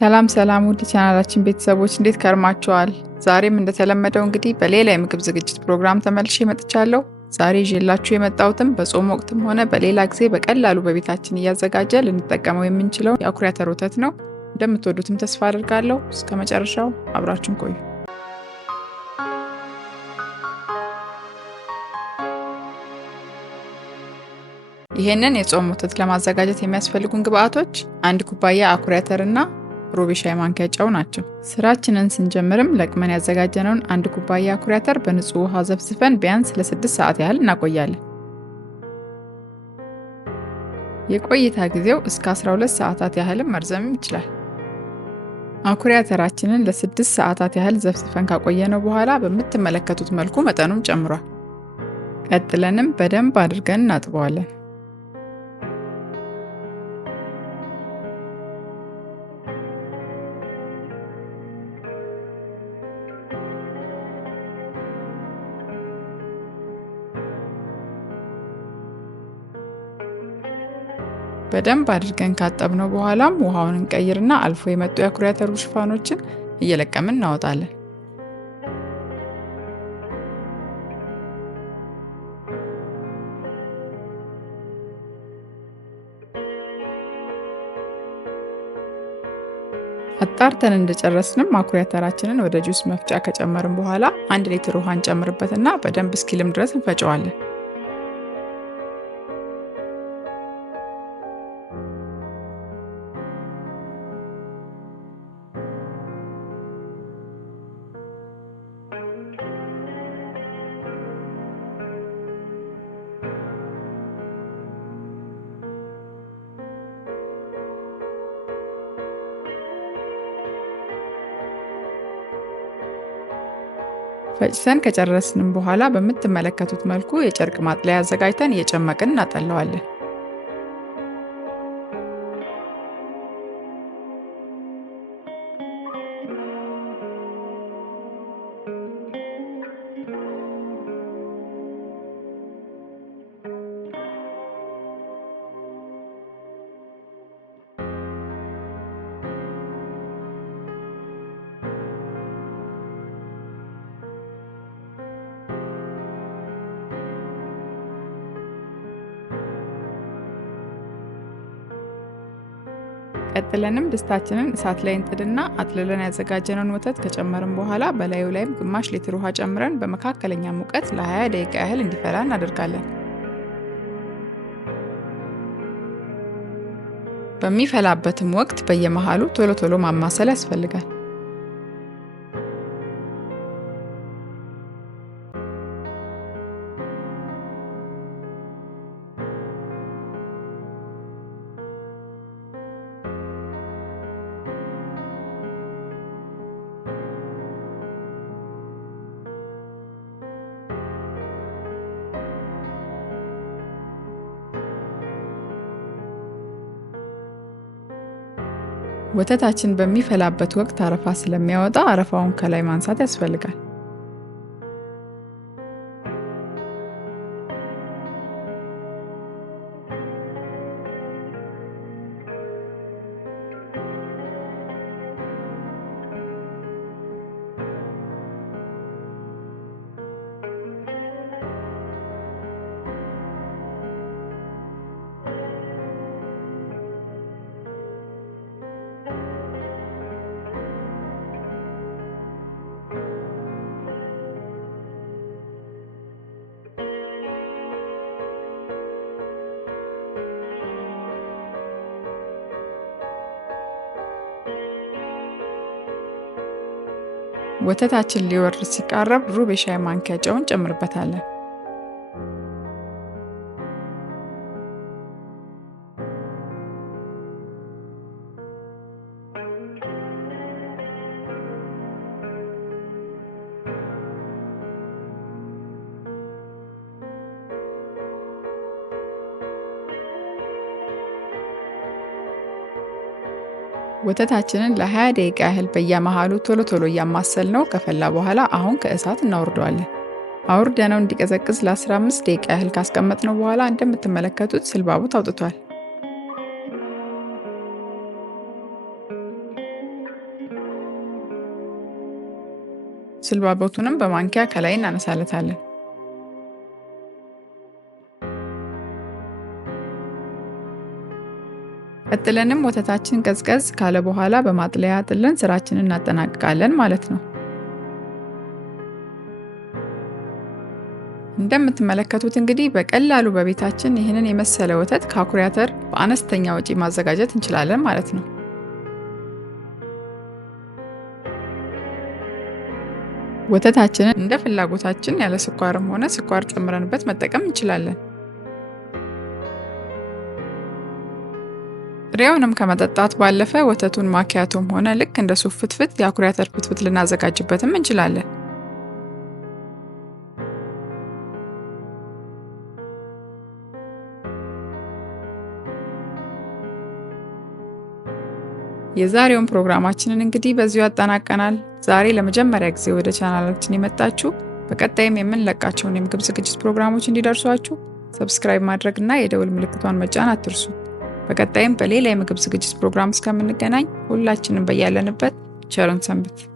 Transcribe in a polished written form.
ሰላም ውድ ቻናላችን ቤተሰቦች እንዴት ከርማችኋል? ዛሬም እንደተለመደው እንግዲህ በሌላ የምግብ ዝግጅት ፕሮግራም ተመልሼ መጥቻለሁ። ዛሬ ይዤላችሁ የመጣሁትም በጾም ወቅትም ሆነ በሌላ ጊዜ በቀላሉ በቤታችን እያዘጋጀ ልንጠቀመው የምንችለው የአኩሪ አተር ወተት ነው። እንደምትወዱትም ተስፋ አድርጋለሁ። እስከ መጨረሻው አብራችሁን ቆዩ። ይሄንን የጾም ወተት ለማዘጋጀት የሚያስፈልጉን ግብአቶች 1 ኩባያ አኩሪ አተርና ሩብ የሻይ ማንኪያ ጨው ናቸው። ስራችንን ስንጀምርም ለቅመን ያዘጋጀነውን 1 ኩባያ አኩሪ አተር በንጹህ ውሃ ዘፍዝፈን ቢያንስ ለ6 ሰዓት ያህል እናቆያለን። የቆይታ ጊዜው እስከ 12 ሰዓታት ያህልም መርዘምም ይችላል። አኩሪ አተራችንን ለ6 ሰዓታት ያህል ዘፍዝፈን ካቆየነው በኋላ በምትመለከቱት መልኩ መጠኑም ጨምሯል። ቀጥለንም በደንብ አድርገን እናጥበዋለን። በደንብ አድርገን ካጠብነው በኋላም ውሃውን እንቀይርና አልፎ የመጡ የአኩሪ አተሩ ሽፋኖችን እየለቀምን እናወጣለን። አጣርተን እንደጨረስንም አኩሪ አተራችንን ወደ ጁስ መፍጫ ከጨመርን በኋላ 1 ሊትር ውሃ እንጨምርበትና በደንብ እስኪልም ድረስ እንፈጨዋለን። ፈጭተን ከጨረስንም በኋላ በምትመለከቱት መልኩ የጨርቅ ማጥለያ አዘጋጅተን እየጨመቅን እናጠለዋለን። ቀጥለንም ድስታችንን እሳት ላይ እንጥድና አጥልለን ያዘጋጀነውን ወተት ከጨመርን በኋላ በላዩ ላይም ግማሽ ሊትር ውሃ ጨምረን በመካከለኛ ሙቀት ለ20 ደቂቃ ያህል እንዲፈላ እናደርጋለን። በሚፈላበትም ወቅት በየመሃሉ ቶሎ ማማሰል ያስፈልጋል። ወተታችን በሚፈላበት ወቅት አረፋ ስለሚያወጣ አረፋውን ከላይ ማንሳት ያስፈልጋል። ወተታችን ሊወርድ ሲቃረብ ሩብ የሻይ ማንኪያ ጨው እንጨምርበታለን። ወተታችንን ለ20 ደቂቃ ያህል በየመሃሉ ቶሎ እያማሰልነው ከፈላ በኋላ አሁን ከእሳት እናወርደዋለን። አውርደነው እንዲቀዘቅዝ ለ15 ደቂቃ ያህል ካስቀመጥነው በኋላ እንደምትመለከቱት ስልባቡ ታውጥቷል። ስልባቦቱንም በማንኪያ ከላይ እናነሳለታለን። ቀጥለንም ወተታችን ቀዝቀዝ ካለ በኋላ በማጥለያ ጥለን ስራችንን እናጠናቅቃለን ማለት ነው። እንደምትመለከቱት እንግዲህ በቀላሉ በቤታችን ይህንን የመሰለ ወተት ከአኩሪ አተር በአነስተኛ ወጪ ማዘጋጀት እንችላለን ማለት ነው። ወተታችንን እንደ ፍላጎታችን ያለ ስኳርም ሆነ ስኳር ጨምረንበት መጠቀም እንችላለን። ጥሬውንም ከመጠጣት ባለፈ ወተቱን ማኪያቶም ሆነ ልክ እንደ ሱፍ ፍትፍት የአኩሪ አተር ፍትፍት ልናዘጋጅበትም እንችላለን። የዛሬውን ፕሮግራማችንን እንግዲህ በዚሁ አጠናቀናል። ዛሬ ለመጀመሪያ ጊዜ ወደ ቻናላችን የመጣችሁ በቀጣይም የምንለቃቸውን የምግብ ዝግጅት ፕሮግራሞች እንዲደርሷችሁ ሰብስክራይብ ማድረግና የደውል ምልክቷን መጫን አትርሱ። በቀጣይም በሌላ የምግብ ዝግጅት ፕሮግራም እስከምንገናኝ ሁላችንም በያለንበት ቸርን ሰንብት።